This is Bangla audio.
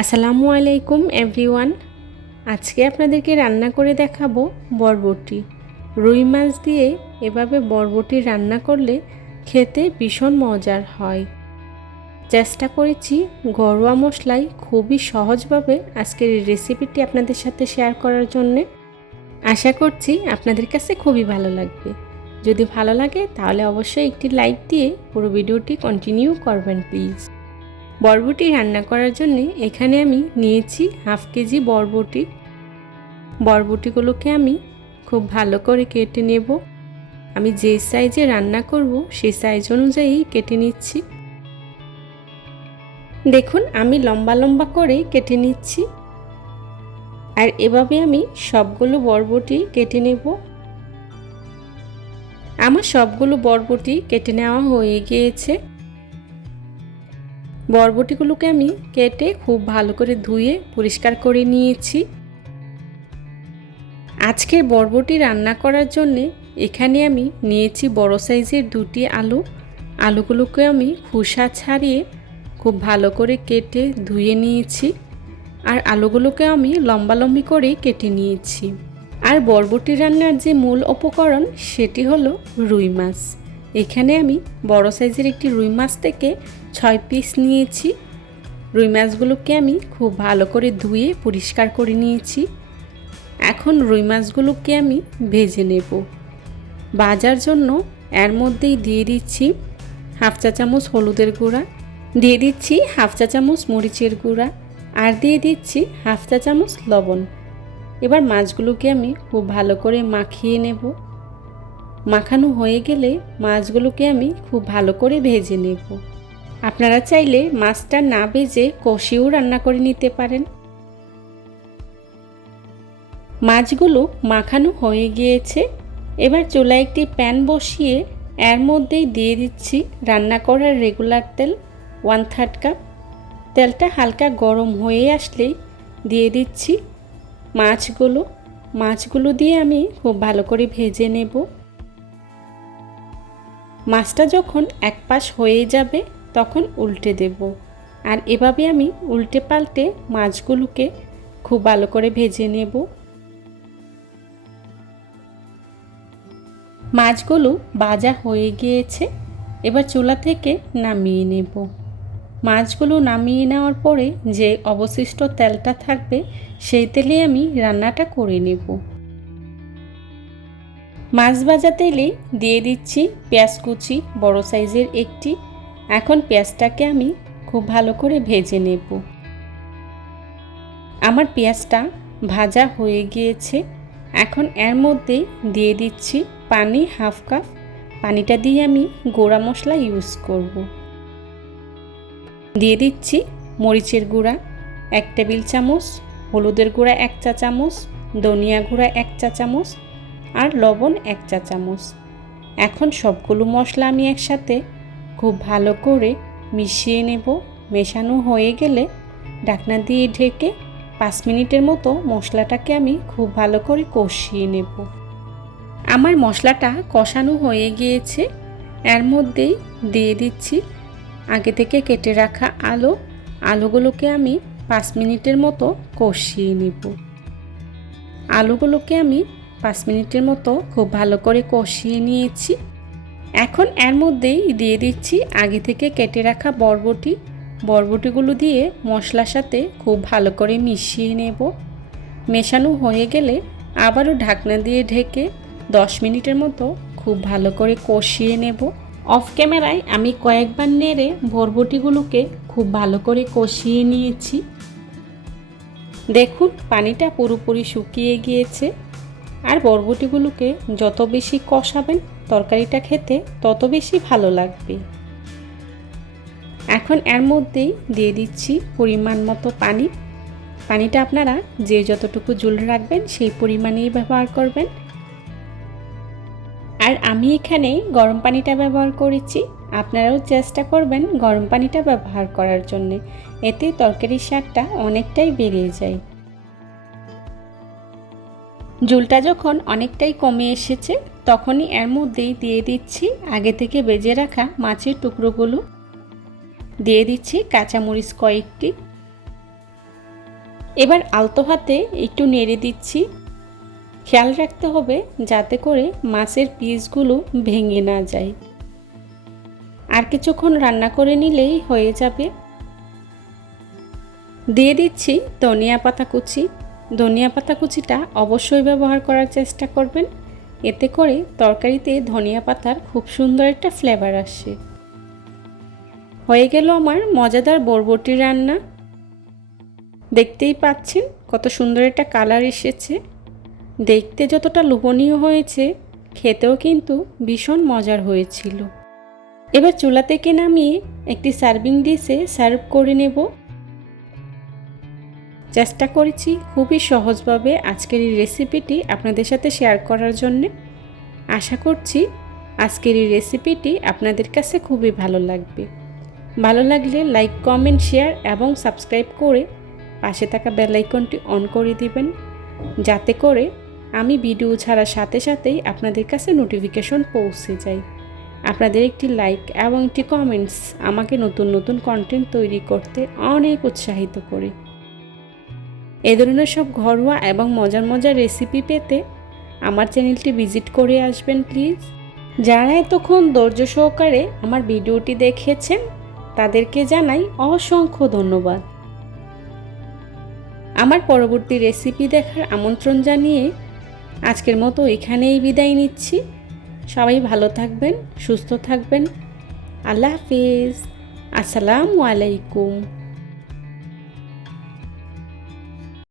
আসসালামু আলাইকুম এভরিওয়ান আজকে আপনাদেরকে রান্না করে দেখাবো বরবটি। রুই মাছ দিয়ে এভাবে বরবটি রান্না করলে খেতে ভীষণ মজার হয়। চেষ্টা করেছি ঘরোয়া মশলায় খুবই সহজভাবে আজকের এই রেসিপিটি আপনাদের সাথে শেয়ার করার জন্যে। আশা করছি আপনাদের কাছে খুবই ভালো লাগবে। যদি ভালো লাগে তাহলে অবশ্যই একটি লাইক দিয়ে পুরো ভিডিওটি কন্টিনিউ করবেন প্লিজ বরবটি রান্না করার জন্য এখানে আমি নিয়েছি হাফ কেজি বরবটি। বরবটিগুলোকে আমি খুব ভালো করে কেটে নেব। আমি যে সাইজে রান্না করব সেই সাইজ অনুযায়ী কেটে নিচ্ছি। দেখুন, আমি লম্বা লম্বা করে কেটে নিচ্ছি। আর এভাবে আমি সবগুলো বরবটি কেটে নেব। আমার সবগুলো বরবটি কেটে নেওয়া হয়ে গিয়েছে। বরবটিগুলোকে আমি কেটে খুব ভালো করে ধুয়ে পরিষ্কার করে নিয়েছি। আজকে বরবটি রান্না করার জন্যে এখানে আমি নিয়েছি বড় সাইজের দুটি আলু। আলুগুলোকে আমি খোসা ছাড়িয়ে খুব ভালো করে কেটে ধুয়ে নিয়েছি। আর আলুগুলোকে আমি লম্বা লম্বি করে কেটে নিয়েছি। আর বরবটি রান্নার যে মূল উপকরণ সেটি হলো রুই মাছ। এখানে আমি বড় সাইজের একটি রুই মাছ থেকে ছয় পিস নিয়েছি। রুই মাছগুলোকে আমি খুব ভালো করে ধুয়ে পরিষ্কার করে নিয়েছি। এখন রুই মাছগুলোকে আমি ভেজে নেব। বাজার জন্য এর মধ্যেই দিয়ে দিচ্ছি হাফ চা চামচ হলুদের গুঁড়া, দিয়ে দিচ্ছি হাফ চা চামচ মরিচের গুঁড়া আর দিয়ে দিচ্ছি হাফ চা চামচ লবণ। এবার মাছগুলোকে আমি খুব ভালো করে মাখিয়ে নেব। মাখানো হয়ে গেলে মাছগুলোকে আমি খুব ভালো করে ভেজে নেব। আপনারা চাইলে মাছটা না ভেজে কষিয়েও রান্না করে নিতে পারেন। মাছগুলো মাখানো হয়ে গিয়েছে। এবার চুলায় একটি প্যান বসিয়ে এর মধ্যেই দিয়ে দিচ্ছি রান্না করার রেগুলার তেল ওয়ান থার্ড কাপ তেলটা হালকা গরম হয়ে আসলেই দিয়ে দিচ্ছি মাছগুলো। মাছগুলো দিয়ে আমি খুব ভালো করে ভেজে নেব। মাছটা যখন এক পাশ হয়ে যাবে তখন উল্টে দেব। আর এভাবে আমি উল্টে পাল্টে মাছগুলোকে খুব ভালো করে ভেজে নেব। মাছগুলো ভাজা হয়ে গিয়েছে। এবার চুলা থেকে নামিয়ে নেব। মাছগুলো নামিয়ে নেওয়ার পরে যে অবশিষ্ট তেলটা থাকবে, সেই তেলে আমি রান্নাটা করে নেব। মাছ ভাজা তেলে দিয়ে দিচ্ছি পেঁয়াজ কুচি, বড় সাইজের একটি এখন পেঁয়াজটাকে আমি খুব ভালো করে ভেজে নেব। আমার পেঁয়াজটা ভাজা হয়ে গিয়েছে। এখন এর মধ্যে দিয়ে দিচ্ছি পানি, হাফ কাপ। পানিটা দিয়ে আমি গোড়া মশলা ইউজ করব। দিয়ে দিচ্ছি মরিচের গুঁড়া, এক টেবিল চামচ, হলুদের গুঁড়া এক চা চামচ, ধনিয়া গুঁড়া এক চা চামচ আর লবণ এক চা চামচ। এখন সবগুলো মশলা আমি একসাথে খুব ভালো করে মিশিয়ে নেব। মেশানো হয়ে গেলে ঢাকনা দিয়ে ঢেকে পাঁচ মিনিটের মতো মশলাটাকে আমি খুব ভালো করে কষিয়ে নেব। আমার মশলাটা কষানো হয়ে গিয়েছে। এর মধ্যেই দিয়ে দিচ্ছি আগে থেকে কেটে রাখা আলু। আলুগুলোকে আমি পাঁচ মিনিটের মতো কষিয়ে নেব। আলুগুলোকে আমি পাঁচ মিনিটের মতো খুব ভালো করে কষিয়ে নিয়েছি। এখন এর মধ্যেই দিয়ে দিচ্ছি আগে থেকে কেটে রাখা বরবটি। বরবটিগুলো দিয়ে মশলার সাথে খুব ভালো করে মিশিয়ে নেব। মেশানো হয়ে গেলে আবারও ঢাকনা দিয়ে ঢেকে দশ মিনিটের মতো খুব ভালো করে কষিয়ে নেব। অফ ক্যামেরায় আমি কয়েকবার নেড়ে বরবটিগুলোকে খুব ভালো করে কষিয়ে নিয়েছি। দেখুন, পানিটা পুরোপুরি শুকিয়ে গিয়েছে। আর বরবটিগুলোকে যত বেশি কষাবেন তরকারিটা খেতে তত বেশি ভালো লাগবে। এখন এর মধ্যেই দিয়ে দিচ্ছি পরিমাণ মতো পানি। পানিটা আপনারা যে যতটুকু জল রাখবেন সেই পরিমাণেই ব্যবহার করবেন। আর আমি এখানে গরম পানিটা ব্যবহার করেছি। আপনারাও চেষ্টা করবেন গরম পানিটা ব্যবহার করার জন্যে। এতে তরকারির স্বাদটা অনেকটাই বেড়ে যায়। জুলটা যখন অনেকটাই কমে এসেছে, তখনই এর মধ্যেই দিয়ে দিচ্ছি আগে থেকে বেজে রাখা মাছের টুকরোগুলো। দিয়ে দিচ্ছি কাঁচামরিচ কয়েকটি। এবার আলতো হাতে একটু নেড়ে দিচ্ছি। খেয়াল রাখতে হবে যাতে করে মাছের পিসগুলো ভেঙে না যায়। আর কিছুক্ষণ রান্না করে নিলেই হয়ে যাবে। দিয়ে দিচ্ছি ধনিয়া পাতা কুচি। ধনিয়া পাতা কুচিটা অবশ্যই ব্যবহার করার চেষ্টা করবেন। এতে করে তরকারিতে ধনিয়া পাতার খুব সুন্দর একটা ফ্লেভার আসে। হয়ে গেল আমার মজাদার বরবটি রান্না। দেখতেই পাচ্ছেন কত সুন্দর একটা কালার এসেছে। দেখতে যতটা লোভনীয় হয়েছে, খেতেও কিন্তু ভীষণ মজার হয়েছিল। এবার চুলা থেকে নামিয়ে একটি সার্ভিং ডিশে সার্ভ করে নেব। চেষ্টা করেছি খুবই সহজভাবে আজকের এই রেসিপিটি আপনাদের সাথে শেয়ার করার জন্যে। আশা করছি আজকের এই রেসিপিটি আপনাদের কাছে খুবই ভালো লাগবে। ভালো লাগলে লাইক কমেন্ট শেয়ার এবং সাবস্ক্রাইব করে পাশে থাকা বেল আইকনটি অন করে দিবেন। যাতে করে আমি ভিডিও ছাড়ার সাথে সাথেই আপনাদের কাছে নোটিফিকেশন পৌঁছে যায়। আপনাদের একটি লাইক এবং একটি কমেন্টস আমাকে নতুন নতুন কন্টেন্ট তৈরি করতে অনেক উৎসাহিত করে। এ ধরনের সব ঘরোয়া এবং মজার মজার রেসিপি পেতে আমার চ্যানেলটি ভিজিট করে আসবেন প্লিজ যারা এতক্ষণ ধৈর্য সহকারে আমার ভিডিওটি দেখেছেন, তাদেরকে জানাই অসংখ্য ধন্যবাদ। আমার পরবর্তী রেসিপি দেখার আমন্ত্রণ জানিয়ে আজকের মতো এখানেই বিদায় নিচ্ছি। সবাই ভালো থাকবেন, সুস্থ থাকবেন। আল্লাহ হাফিজ। আসসালামু আলাইকুম।